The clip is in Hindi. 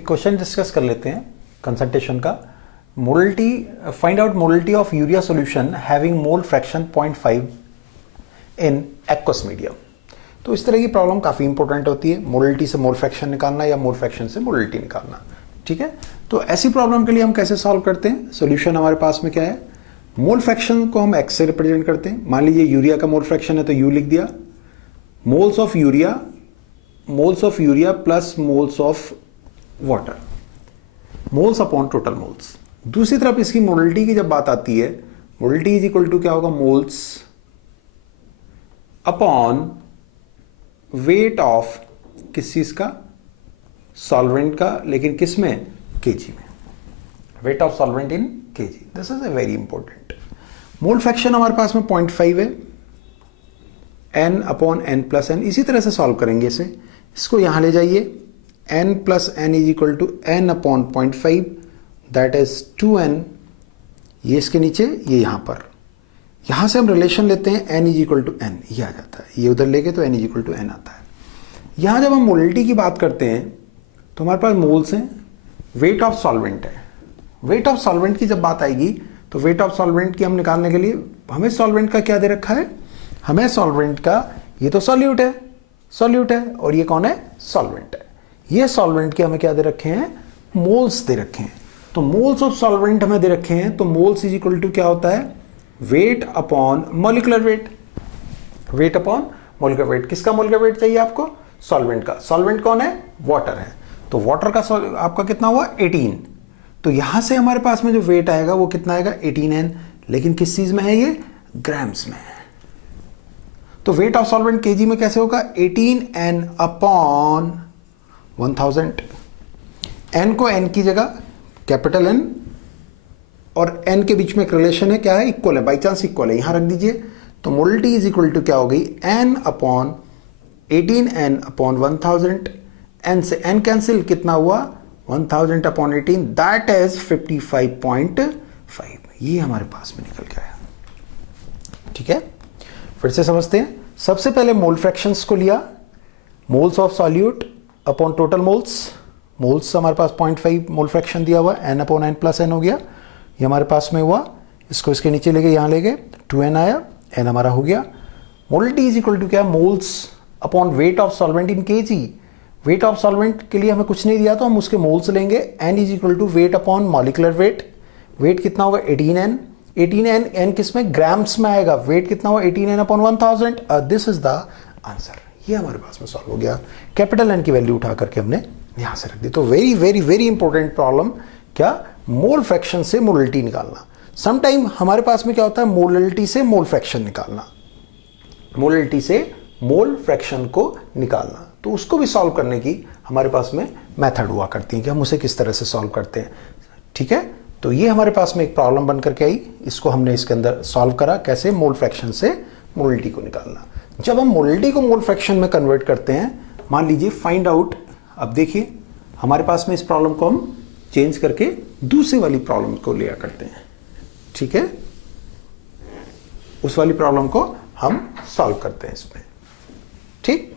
एक क्वेश्चन डिस्कस कर लेते हैं कंसंट्रेशन का। Molality, find out molality of urea solution having mole fraction 0.5 in aqueous medium. तो इस तरह की प्रॉब्लम काफ़ी इंपॉर्टेंट होती है, मोलटी से मोल फ्रैक्शन निकालना या मोल फ्रैक्शन से मोलटी निकालना। ठीक है, तो ऐसी प्रॉब्लम के लिए हम कैसे सॉल्व करते हैं? सॉल्यूशन हमारे पास में क्या है, मोल फ्रैक्शन को हम एक्स से रिप्रेजेंट करते हैं। मान लीजिए यूरिया का मोल फ्रैक्शन है तो यू लिख दिया, moles of urea plus moles of water, moles upon total moles. दूसरी तरफ इसकी मोलटी की जब बात आती है, मोलटी इज इक्वल टू क्या होगा, मोल्स अपॉन वेट ऑफ किस चीज का, सॉल्वेंट का, लेकिन किस में, केजी में, weight of solvent in KG. This is a very important. Mole fraction हमारे पास में 0.5 है, n upon n plus n। इसी तरह से सॉल्व करेंगे इसे, इसको यहां ले जाइए, n plus n is equal to n upon 0.5, that is 2n। ये इसके नीचे, ये यहां पर, यहां से हम रिलेशन लेते हैं n is equal to n, ये आ जाता है, ये उधर लेके तो n is equal to n आता है। यहां जब हम मोलटी की बात करते हैं तो हमारे पास मोल्स हैं, वेट ऑफ सॉल्वेंट है। वेट ऑफ सॉल्वेंट की जब बात आएगी तो वेट ऑफ सॉल्वेंट की हम निकालने के लिए हमें सॉल्वेंट का क्या दे रखा है, हमें सॉल्वेंट का, ये तो सॉल्यूट है और ये कौन है, सॉल्वेंट है। ये सॉल्वेंट के हमें क्या दे रखे हैं, मोल्स दे रखे हैं। तो मोल्स ऑफ सॉल्वेंट हमें दे रखे हैं, तो मोल्स इज इक्वल टू क्या होता है, wait upon molecular weight. Wait upon molecular wait, किसका मॉलिक्यूलर वेट चाहिए आपको, सॉल्वेंट का। सॉल्वेंट कौन है, वाटर है, तो वाटर का आपका कितना हुआ, 18। तो यहां से हमारे पास में जो वेट आएगा वो कितना आएगा, 18n, लेकिन किस चीज में है, ये ग्राम्स में है। तो वेट ऑफ सॉल्वेंट केजी में कैसे होगा, 18n अपॉन 1000। n को n की जगह कैपिटल N और n के बीच में एक रिलेशन है, क्या है, इक्वल है, बाई चांस इक्वल है, यहां रख दीजिए। तो मोलटी इज इक्वल टू क्या हो गई, n upon 18n upon 1000। n से n कैंसिल, कितना हुआ, 1000 अपॉन 18, दैट इज 55.5। ये हमारे पास में निकल के आया। ठीक है, फिर से समझते हैं। सबसे पहले मोल फ्रैक्शंस को लिया, moles of solute upon total moles. Moles हमारे पास 0.5 मोल फ्रैक्शन दिया हुआ, n upon n plus n हो गया, ये हमारे पास में हुआ। इसको इसके नीचे ले गए, यहां ले गए, 2n आया, n हमारा हो गया। मोलटी इज इक्वल टू क्या, moles upon weight of solvent in KG. Weight of solvent के लिए हमें कुछ नहीं दिया तो हम उसके मोल्स लेंगे। n is equal to weight upon molecular weight. Weight कितना होगा, 18n। 18n, n किस में, ग्राम्स में आएगा। वेट कितना हुआ, 18n upon 1000। This is the answer. ये हमारे पास में सॉल्व हो गया। कैपिटल N की वैल्यू उठा करके हमने यहां से रख दी। तो very very very important problem, क्या, मोल फ्रैक्शन से मोलटी निकालना। समटाइम हमारे पास में क्या होता है, मोलटी से मोल फ्रैक्शन निकालना, मोलटी से मोल फ्रैक्शन को निकालना। तो उसको भी सॉल्व करने की हमारे पास में मेथड हुआ करती है कि हम उसे किस तरह से सॉल्व करते हैं। ठीक है, तो ये हमारे पास में एक प्रॉब्लम बन करके आई, इसको हमने इसके अंदर सॉल्व करा, कैसे, मोल फ्रैक्शन से मोलटी को निकालना। जब हम मोलटी को मोल फ्रैक्शन में कन्वर्ट करते हैं, मान लीजिए फाइंड आउट, अब देखिए हमारे पास में इस प्रॉब्लम को हम चेंज करके दूसरी वाली प्रॉब्लम को लिया करते हैं। ठीक है, उस वाली प्रॉब्लम को हम सॉल्व करते हैं इसमें। ठीक।